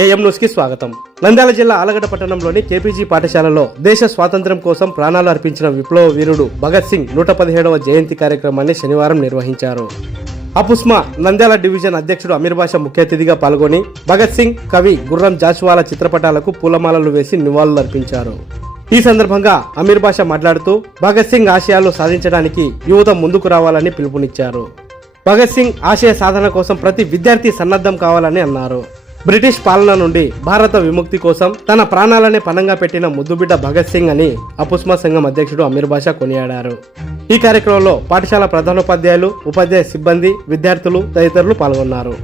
AM news కి స్వాగతం. నంద్యాల జిల్లా ఆలగడ్డ పట్టణంలోని కేపీజీ పాఠశాలలో దేశ స్వాతంత్ర్యం కోసం ప్రాణాలు అర్పించిన విప్లవ వీరుడు భగత్ సింగ్ 117వ జయంతి కార్యక్రమాన్ని శనివారం నిర్వహించారు. అపుస్మా నంద్యాల డివిజన్ అధ్యక్షుడు అమీర్ బాషా ముఖ్య అతిథిగా పాల్గొని భగత్ సింగ్, కవి గుర్రం జాషువాల చిత్రపటాలకు పూలమాలలు వేసి నివాళులర్పించారు. ఈ సందర్భంగా అమీర్ బాషా మాట్లాడుతూ భగత్ సింగ్ ఆశయాలు సాధించడానికి యువత ముందుకు రావాలని పిలుపునిచ్చారు. భగత్ సింగ్ ఆశయ సాధన కోసం ప్రతి విద్యార్థి సన్నద్ధం కావాలని అన్నారు. బ్రిటిష్ పాలన నుండి భారత విముక్తి కోసం తన ప్రాణాలనే పణంగా పెట్టిన ముద్దుబిడ్డ భగత్ సింగ్ అని అపుస్మా సంఘం అధ్యక్షుడు అమీర్ బాషా కొనియాడారు. ఈ కార్యక్రమంలో పాఠశాల ప్రధానోపాధ్యాయులు, ఉపాధ్యాయ సిబ్బంది, విద్యార్థులు తదితరులు పాల్గొన్నారు.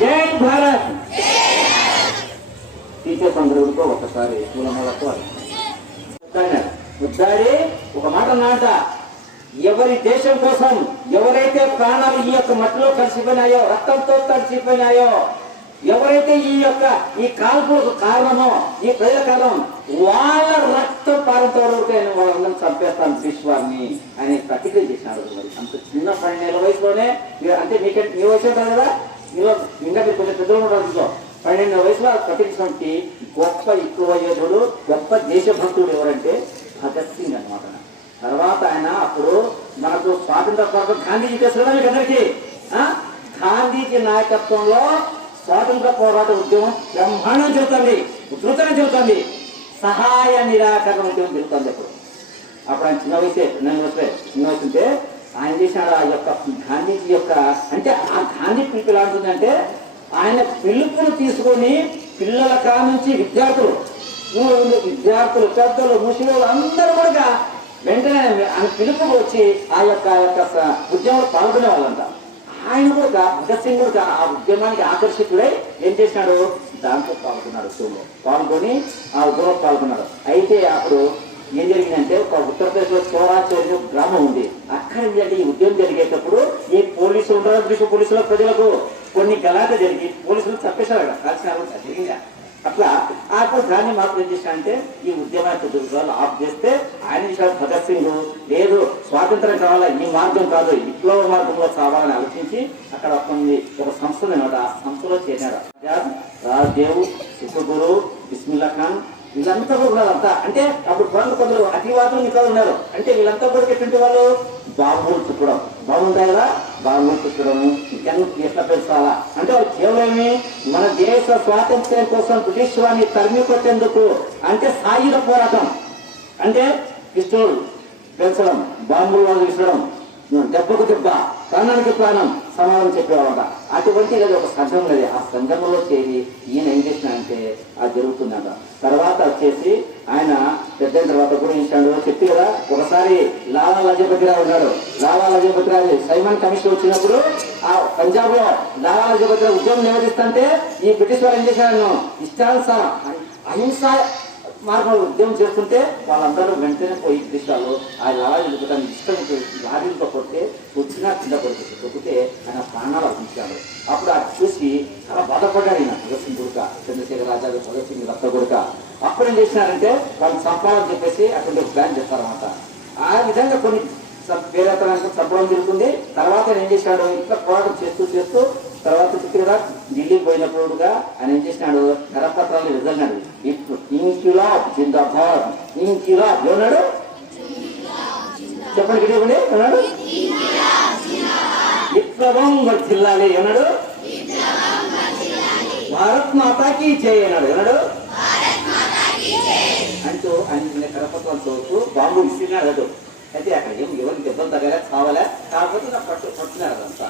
జై భారత్. టీచర్స్ అందరూ ఒకసారి పూలమాలకు ఉద్దారి ఒక మాట నాట, ఎవరి దేశం కోసం ఎవరైతే ప్రాణాలు ఈ యొక్క మట్టిలో కలిసిపోయినాయో, రక్తంతో కలిసిపోయినాయో, ఎవరైతే ఈ కాల్పులకు కారణమో, ఈ ప్రజల కారణం, వాళ్ళ రక్తం పారంతో వాళ్ళందరూ చంపేస్తాను విశ్వాన్ని అని ప్రతిజ్ఞ చేసినాడు. మరి అంత చిన్న 12 వయసులోనే, అంటే మీకంటే మీ వయసు ఉంటారు కదా, మీలో ఇంకా మీరు కొంచెం పెద్దలు ఉండడంలో 12 వయసులో ప్రతిజ్ఞకి గొప్ప ఎక్కువ యోధుడు, గొప్ప దేశభక్తుడు ఎవరంటే భగత్ సింగ్ అనమాట. తర్వాత ఆయన అప్పుడు మనకు స్వాతంత్ర పోరాటం గాంధీజీ తెలుసు మీకు అందరికీ. గాంధీజీ నాయకత్వంలో స్వాతంత్ర పోరాట ఉద్యమం బ్రహ్మాండం చెబుతుంది, ఉధృతంగా చెబుతుంది. సహాయ నిరాకరణ ఉద్యమం జరుగుతుంది. అప్పుడు ఆయన చిన్న వయసే, చిన్న వయసు ఉంటే ఆయన చేసిన ఆ యొక్క గాంధీజీ యొక్క, అంటే ఆ గాంధీ పిలుపు ఎలా ఉంటుందంటే, ఆయన పిలుపును తీసుకొని పిల్లల కానుంచి విద్యార్థులు, పెద్దలు, ముసలి అందరూ కూడా వెంటనే ఆయన పిలుపుకు వచ్చి ఆ యొక్క ఉద్యమంలో పాల్గొనే వాళ్ళంట. ఆయన కూడా భగత్ సింగ్ కూడా ఆ ఉద్యమానికి ఆకర్షితుడై ఏం చేసినాడు, దాంట్లో పాల్గొన్నాడు. ఉద్యమంలో పాల్గొని ఆ ఉద్యమంలో పాల్గొన్నాడు. అయితే అప్పుడు ఏం జరిగిందంటే, ఒక ఉత్తరప్రదేశ్ లో సోరాచర్య గ్రామం ఉంది. అక్కడ ఈ ఉద్యమం జరిగేటప్పుడు ఈ పోలీసులు ఉంటారు, బ్రిటిష్ పోలీసుల ప్రజలకు కొన్ని గలాట జరిగి పోలీసులు చంపేశారు. కలిసినారు జరిగిందా అట్లా. అప్పుడు దాన్ని మాత్రం ఏం చేశారంటే, ఈ ఉద్యమాన్ని దుర్గాలు ఆఫ్ చేస్తే ఆయన చేశారు భగత్ సింగ్, లేదు స్వాతంత్రం కావాలా, ఈ మార్గం కాదు, విప్లవ మార్గంలో కావాలని ఆలోచించి అక్కడ ఒక సంస్థ అనమాట. ఆ సంస్థలో చేరినారు. రాజ్దేవ్, సుఖగురు, బిస్మిల్లా ఖాన్, వీళ్ళంతా కూడా ఉన్నారు. అంతా అంటే అప్పుడు కొందరు అతివాదులు ఇంకా ఉన్నారు. అంటే వీళ్ళంతా కూడా ఎటువంటి వాళ్ళు, బాంబులు చుట్టడం, బాగుంటాయి కదా, బాంబులు చుట్టడం, ఎట్లా పెంచాలా అంటే వాళ్ళు కేవలమే మన దేశ స్వాతంత్ర్యం కోసం బ్రిటిష్ వారిని తరిమి కొట్టేందుకు, అంటే సాయుధ పోరాటం, అంటే పిస్టల్ పెంచడం, బాంబులు వాళ్ళు విసరడం, దెబ్బకు దెబ్బ, ప్రాణానికి ప్రాణం సమాధానం చెప్పేవాళ్ళ. అటువంటి ఒక సంఘం లేదు. ఆ సంఘంలో చేరి ఈయన ఏం చేసినాడంటే అది జరుగుతుందట. తర్వాత వచ్చేసి ఆయన పెద్ద తర్వాత కూడా ఇచ్చాడు. చెప్పి కదా, ఒకసారి లాలా లజపతి రావు ఉన్నాడు. లాలా లజపతి రావు సైమన్ కమిషన్ వచ్చినప్పుడు ఆ పంజాబ్ లో లాలా లజపతి రావు ఉద్యమం నిర్వహిస్తుంటే ఈ బ్రిటిష్ వాళ్ళు ఏం చేశాడు, ఇష్టానుసారం అహింస మార్గంలో ఉద్యమం చేస్తుంటే వాళ్ళందరూ వెంటనే పోయి బ్రిటిషాలు ఆ లాలా లజపతి ఇష్టం లారీలతో కొడితే వచ్చినా కింద కొడితే ఆయన ప్రాణాలు అర్పించాడు. అప్పుడు అది చూసి చాలా బాధపడ్డాడు ఈయన భగత్ సింగ్ కొడుక, చంద్రశేఖర్ ఆజాద్, భగత్ సింగ్ రక్త కొడుక. అప్పుడు ఏం చేసినారంటే వాళ్ళని చంపాలని చెప్పేసి అటువంటి ఒక ప్లాన్ చేస్తారన్నమాట. ఆ విధంగా కొన్ని వేరే తరానికి చంపడం జరుగుతుంది. తర్వాత ఏం చేశాడు, ఇట్లా పోరాటం చేస్తూ తర్వాత చిత్రగా ఢిల్లీకి పోయినప్పుడుగా ఆయన ఏం చేసినాడు, కరపత్రాలు ఎదురున్నాడు. ఇంకిలాబ్ జిందాబాద్, ఇంకిలాబ్ ఏమన్నాడు చెప్పండి, గిడి ఏమన్నాడు, విప్లవం వర్ధిల్లాలి ఏమన్నాడు, భారత్ మాతాకి జై అన్నాడు. ఏమన్నాడు అంటూ ఆయన కరపత్రాలు చదువుతూ బాంబు విసిరినాడు. అయితే అక్కడ ఎవరికి దెబ్బలు తగ్గలే, కావాలా, కాకపోతే నాకు పట్టుకున్నారు అదంతా.